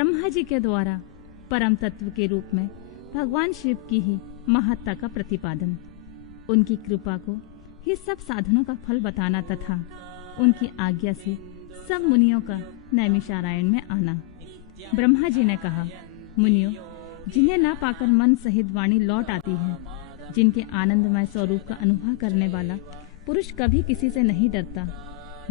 ब्रह्मा जी के द्वारा परम तत्व के रूप में भगवान शिव की ही महत्ता का प्रतिपादन, उनकी कृपा को ही सब साधनों का फल बताना तथा उनकी आज्ञा से सब मुनियों का नैमिषारण्य में आना। ब्रह्मा जी ने कहा, मुनियों, जिन्हें ना पाकर मन सहित वाणी लौट आती है, जिनके आनंदमय स्वरूप का अनुभव करने वाला पुरुष कभी किसी से नहीं डरता,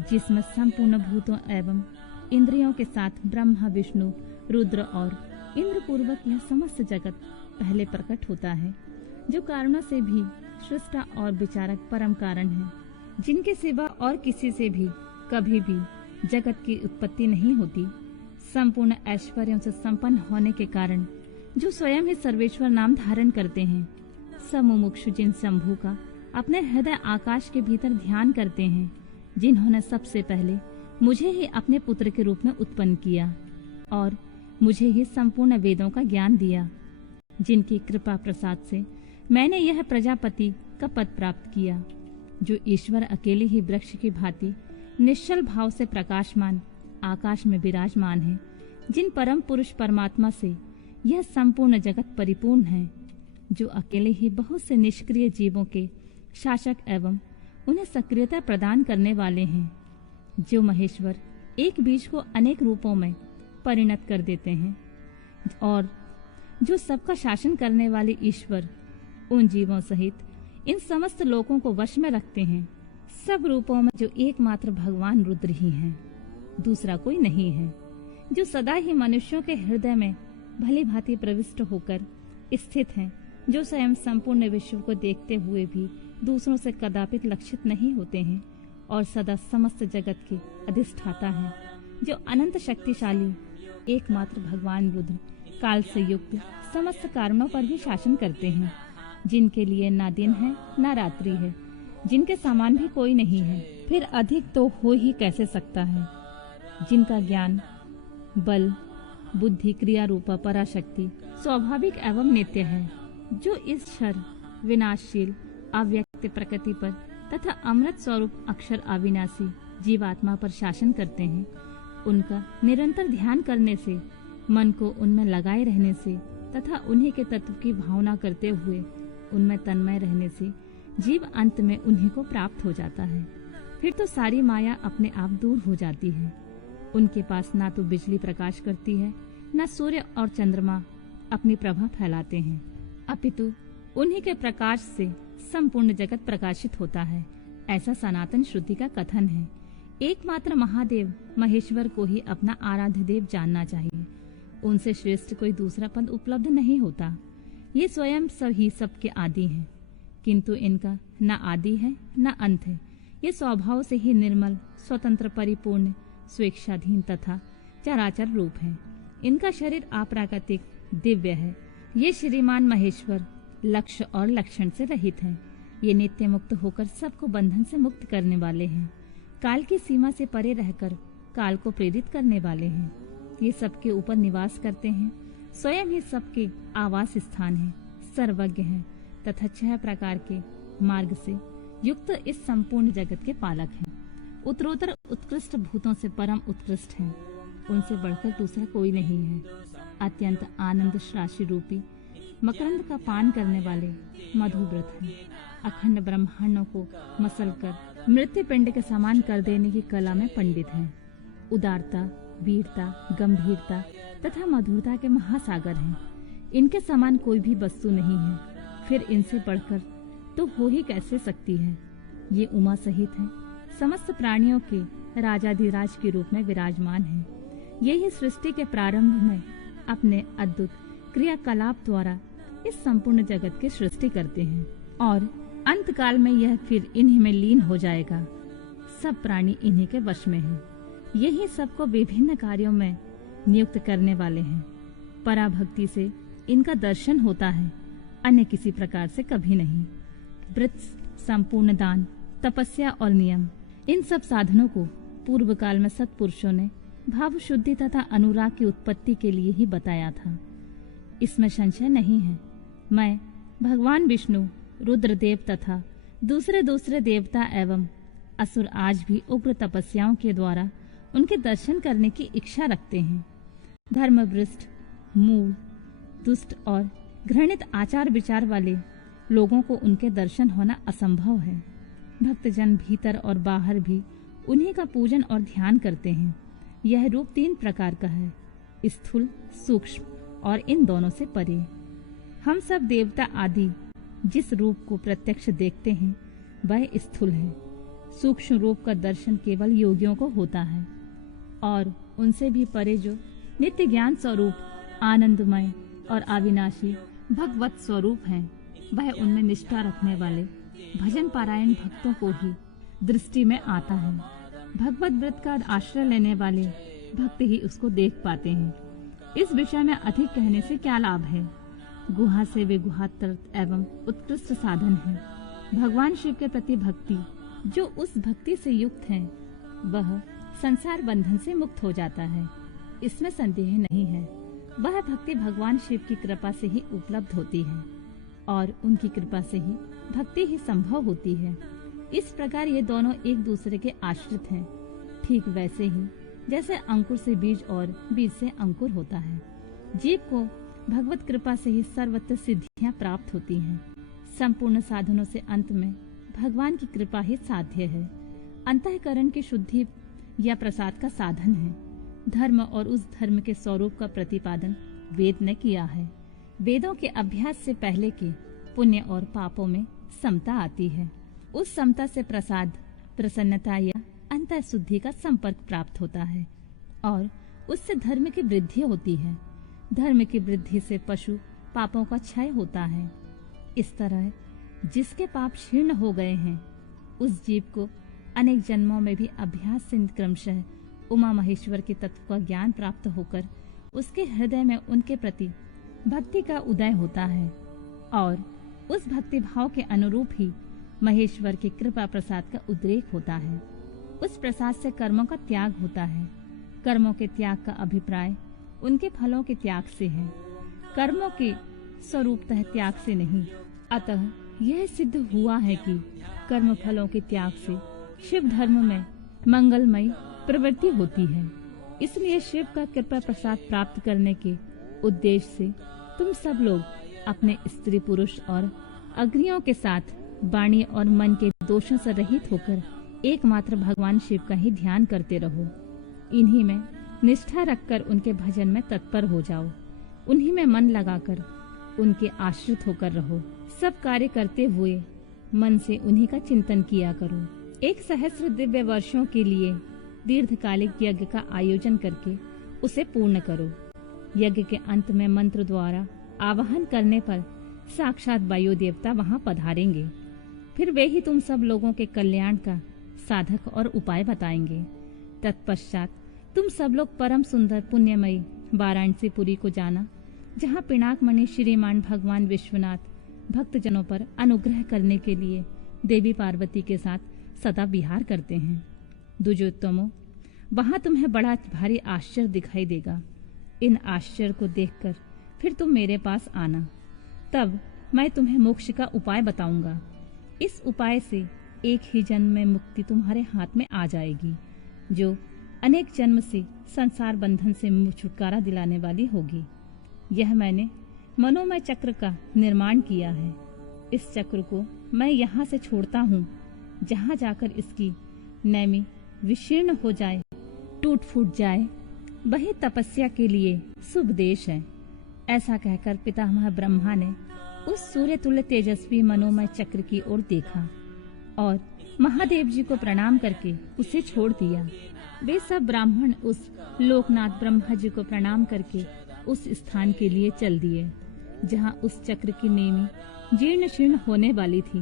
जिसमें संपूर्ण भूतों एवं इंद्रियों के साथ ब्रह्मा, विष्णु, रुद्र और इंद्र पूर्वक यह समस्त जगत पहले प्रकट होता है, जो कारणों से भी सृष्टा और विचारक परम कारण है, जिनके सिवा और किसी से भी कभी भी जगत की उत्पत्ति नहीं होती, संपूर्ण ऐश्वर्यों से संपन्न होने के कारण, जो स्वयं ही सर्वेश्वर नाम धारण करते हैं, सब मुमुक्षु जिन शंभु का अपने हृदय आकाश के भीतर ध्यान करते हैं, जिन्होंने सबसे पहले मुझे ही अपने पुत्र के रूप में उत्पन्न किया और मुझे ही संपूर्ण वेदों का ज्ञान दिया, जिनकी कृपा प्रसाद से मैंने यह प्रजापति का पद प्राप्त किया, जो ईश्वर अकेले ही वृक्ष की भांति निश्चल भाव से प्रकाशमान आकाश में विराजमान है, जिन परम पुरुष परमात्मा से यह संपूर्ण जगत परिपूर्ण है, जो अकेले ही बहुत से निष्क्रिय जीवों के शासक एवं उन्हें सक्रियता प्रदान करने वाले हैं, जो महेश्वर एक बीज को अनेक रूपों में परिणत कर देते हैं और जो सबका शासन करने वाले ईश्वर उन जीवों सहित इन समस्त लोकों को वश में रखते हैं। सब रूपों में जो एकमात्र भगवान रुद्र ही हैं, दूसरा कोई नहीं है, जो सदा ही मनुष्यों के हृदय में भली भांति प्रविष्ट होकर स्थित हैं, जो स्वयं संपूर्ण विश्व को देखते हुए भी दूसरों से कदापित लक्षित नहीं होते हैं और सदा समस्त जगत के अधिष्ठाता है, जो अनंत शक्तिशाली एकमात्र भगवान रुद्र काल से युक्त समस्त कारणों पर भी शासन करते हैं, जिनके लिए ना दिन है ना रात्रि है, जिनके समान भी कोई नहीं है, फिर अधिक तो हो ही कैसे सकता है, जिनका ज्ञान, बल, बुद्धि, क्रिया रूपा पराशक्ति स्वाभाविक एवं नित्य है, जो इस क्षर विनाशशील अव्यक्त प्रकृति पर तथा अमृत स्वरूप अक्षर अविनाशी जीवात्मा पर शासन करते हैं। उनका निरंतर ध्यान करने से, मन को उनमें लगाए रहने से तथा उन्हीं के तत्व की भावना करते हुए उनमें तन्मय रहने से जीव अंत में उन्हीं को प्राप्त हो जाता है। फिर तो सारी माया अपने आप दूर हो जाती है। उनके पास ना तो बिजली प्रकाश करती है, न सूर्य और चंद्रमा अपनी प्रभा फैलाते हैं, अपितु उन्हीं के प्रकाश से संपूर्ण जगत प्रकाशित होता है। ऐसा सनातन श्रुति का कथन है। एकमात्र महादेव महेश्वर को ही अपना आराध्य देव जानना चाहिए। उनसे श्रेष्ठ कोई दूसरा पद उपलब्ध नहीं होता। ये स्वयं सभी सबके आदि हैं, किंतु इनका न आदि है न अंत है। ये स्वभाव से ही निर्मल, स्वतंत्र, परिपूर्ण, स्वेच्छाधीन तथा चराचर रूप है। इनका शरीर अप्राकृतिक, दिव्य है। ये श्रीमान महेश्वर लक्ष्य और लक्षण से रहित हैं। ये नित्य मुक्त होकर सबको बंधन से मुक्त करने वाले हैं। काल की सीमा से परे रहकर काल को प्रेरित करने वाले हैं। ये सबके ऊपर निवास करते हैं, स्वयं ही सबके आवास स्थान है, सर्वज्ञ हैं तथा 6 प्रकार के मार्ग से युक्त इस संपूर्ण जगत के पालक हैं। उत्तरोत्तर उत्कृष्ट भूतों से परम उत्कृष्ट हैं। उनसे बढ़कर दूसरा कोई नहीं है। अत्यंत आनंद राशि रूपी मकरंद का पान करने वाले मधुव्रत हैं। अखंड ब्रह्मांडों को मसलकर मृत्यु पिंड के समान कर देने की कला में पंडित हैं। उदारता, वीरता, गंभीरता तथा मधुरता के महासागर हैं। इनके समान कोई भी वस्तु नहीं है, फिर इनसे बढ़कर तो हो ही कैसे सकती है। ये उमा सहित हैं, समस्त प्राणियों के राजाधिराज के रूप में विराजमान हैं। ये ही सृष्टि के प्रारंभ में अपने अद्भुत क्रियाकलाप द्वारा इस संपूर्ण जगत की सृष्टि करते हैं और अंत काल में यह फिर इन्हीं में लीन हो जाएगा। सब प्राणी इन्हीं के वश में हैं। यही सबको विभिन्न कार्यों में नियुक्त करने वाले हैं। पराभक्ति से इनका दर्शन होता है, अन्य किसी प्रकार से कभी नहीं। व्रत, संपूर्ण दान, तपस्या और नियम, इन सब साधनों को पूर्व काल में सत्पुरुषों ने भाव शुद्धि तथा अनुराग की उत्पत्ति के लिए ही बताया था। इसमें संशय नहीं है। मैं भगवान विष्णु, रुद्रदेव तथा दूसरे देवता एवं असुर आज भी उग्र तपस्याओं के द्वारा उनके दर्शन करने की इच्छा रखते हैं। धर्मभ्रष्ट, मूढ़, दुष्ट और घृणित आचार विचार वाले लोगों को उनके दर्शन होना असंभव है। भक्तजन भीतर और बाहर भी उन्हीं का पूजन और ध्यान करते हैं। यह रूप 3 प्रकार का है, स्थूल, सूक्ष्म और इन दोनों से परे। हम सब देवता आदि जिस रूप को प्रत्यक्ष देखते हैं वह स्थूल है। सूक्ष्म रूप का दर्शन केवल योगियों को होता है और उनसे भी परे जो नित्य ज्ञान स्वरूप आनंदमय और अविनाशी भगवत स्वरूप हैं, वह उनमें निष्ठा रखने वाले भजन पारायण भक्तों को ही दृष्टि में आता है। भगवत व्रत का आश्रय लेने वाले भक्त ही उसको देख पाते हैं। इस विषय में अधिक कहने से क्या लाभ है। गुहा से वे गुहातर एवं उत्कृष्ट साधन है। भगवान शिव के प्रति भक्ति जो उस भक्ति से युक्त है वह संसार बंधन से मुक्त हो जाता है, इसमें संदेह नहीं है। वह भक्ति भगवान शिव की कृपा से ही उपलब्ध होती है और उनकी कृपा से ही भक्ति ही संभव होती है। इस प्रकार ये दोनों एक दूसरे के आश्रित हैं। ठीक वैसे ही जैसे अंकुर से बीज और बीज से अंकुर होता है। जीव को भगवत कृपा से ही सर्वत्र सिद्धियां प्राप्त होती हैं। संपूर्ण साधनों से अंत में भगवान की कृपा ही साध्य है। अंतःकरण की शुद्धि या प्रसाद का साधन है। धर्म और उस धर्म के स्वरूप का प्रतिपादन वेद ने किया है। वेदों के अभ्यास से पहले के पुण्य और पापों में समता आती है। उस समता से प्रसाद, प्रसन्नता या अंतः शुद्धि का संपर्क प्राप्त होता है और उससे धर्म की वृद्धि होती है। धर्म की वृद्धि से पशु पापों का क्षय होता है। इस तरह जिसके पाप क्षीर्ण हो गए हैं उस जीव को अनेक जन्मों में भी अभ्यास से क्रमशः उमा महेश्वर के तत्व का ज्ञान प्राप्त होकर उसके हृदय में उनके प्रति भक्ति का उदय होता है और उस भक्ति भाव के अनुरूप ही महेश्वर के कृपा प्रसाद का उद्रेक होता है। उस प्रसाद से कर्मों का त्याग होता है। कर्मों के त्याग का अभिप्राय उनके फलों के त्याग से है, कर्मों के स्वरूपतः त्याग से नहीं। अतः यह सिद्ध हुआ है कि कर्म फलों के त्याग से शिव धर्म में मंगलमय प्रवृत्ति होती है। इसलिए शिव का कृपा प्रसाद प्राप्त करने के उद्देश्य से तुम सब लोग अपने स्त्री पुरुष और अग्नियों के साथ वाणी और मन के दोषों से रहित होकर एकमात्र भगवान शिव का ही ध्यान करते रहो। इन्हीं में निष्ठा रखकर उनके भजन में तत्पर हो जाओ। उन्हीं में मन लगाकर उनके आश्रित होकर रहो। सब कार्य करते हुए मन से उन्हीं का चिंतन किया करो। 1,000 दिव्य वर्षों के लिए दीर्घकालिक यज्ञ का आयोजन करके उसे पूर्ण करो। यज्ञ के अंत में मंत्र द्वारा आवाहन करने पर साक्षात वायु देवता वहां पधारेंगे। फिर वे ही तुम सब लोगों के कल्याण का साधक और उपाय बताएंगे। तत्पश्चात तुम सब लोग परम सुंदर पुण्यमयी वाराणसीपुरी को जाना, जहाँ पिनाक मणि श्रीमान भगवान विश्वनाथ भक्तजनों पर अनुग्रह करने के लिए देवी पार्वती के साथ सदा विहार करते हैं। दुजोत्तमो, वहां तुम्हें बड़ा भारी आश्चर्य दिखाई देगा। इन आश्चर्य को देखकर फिर तुम मेरे पास आना, तब मैं तुम्हें मोक्ष का उपाय बताऊंगा। इस उपाय से एक ही जन्म में मुक्ति तुम्हारे हाथ में आ जाएगी, जो अनेक जन्म से संसार बंधन से छुटकारा दिलाने वाली होगी। यह मैंने मनोमय चक्र का निर्माण किया है। इस चक्र को मैं यहाँ से छोड़ता हूँ, जहाँ जाकर इसकी नैमी विशीर्ण हो जाए, टूट फूट जाए, वही तपस्या के लिए शुभ देश है। ऐसा कहकर पितामह ब्रह्मा ने उस सूर्य तुल्य तेजस्वी मनोमय चक्र की ओर देखा और महादेव जी को प्रणाम करके उसे छोड़ दिया। वे सब ब्राह्मण उस लोकनाथ ब्रह्मा जी को प्रणाम करके उस स्थान के लिए चल दिए जहाँ उस चक्र की नेमी जीर्ण शीर्ण होने वाली थी।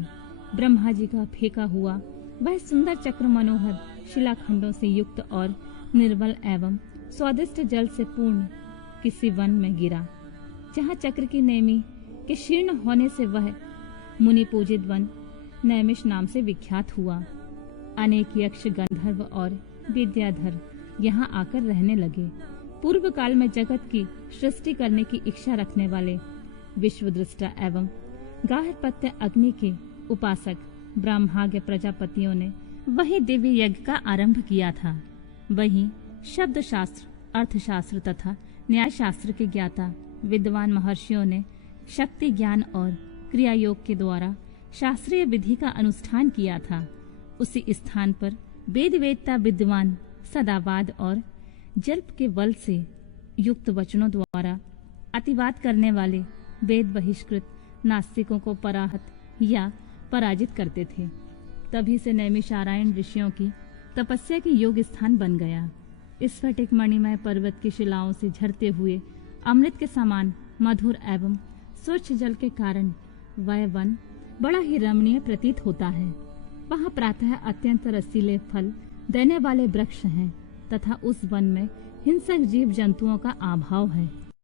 ब्रह्मा जी का फेंका हुआ वह सुंदर चक्र मनोहर शिलाखंडों से युक्त और निर्मल एवं स्वादिष्ट जल से पूर्ण किसी वन में गिरा, जहाँ चक्र की नेमी के शीर्ण होने से वह मुनि पूजित वन नैमिष नाम से विख्यात हुआ। अनेक यक्ष, गंधर्व और विद्याधर यहाँ आकर रहने लगे। पूर्व काल में जगत की सृष्टि करने की इच्छा रखने वाले विश्वदृष्टा एवं गार्हपत्य अग्नि के उपासक ब्रह्माज्ञ प्रजापतियों ने वही दिव्य यज्ञ का आरंभ किया था। वहीं शब्द शास्त्र, अर्थशास्त्र तथा न्याय शास्त्र के ज्ञाता विद्वान महर्षियों ने शक्ति ज्ञान और क्रिया योग के द्वारा शास्त्रीय विधि का अनुष्ठान किया था, उसी स्थान पर वेद वेदता विद्वान सदावाद और जल्प के बल से युक्त वचनों द्वारा अतिवाद करने वाले वेद बहिष्कृत नास्तिकों को पराहत या पराजित करते थे। तभी से नैमिषारण्य ऋषियों की तपस्या की योग स्थान बन गया। इस स्फटिक मणिमय पर्वत की शिलाओं से झरते हुए अमृत के समान मधुर एवं स्वच्छ जल के कारण वह वन बड़ा ही रमणीय प्रतीत होता है। वहाँ प्रातः अत्यंत रसीले फल देने वाले वृक्ष हैं तथा उस वन में हिंसक जीव जंतुओं का अभाव है।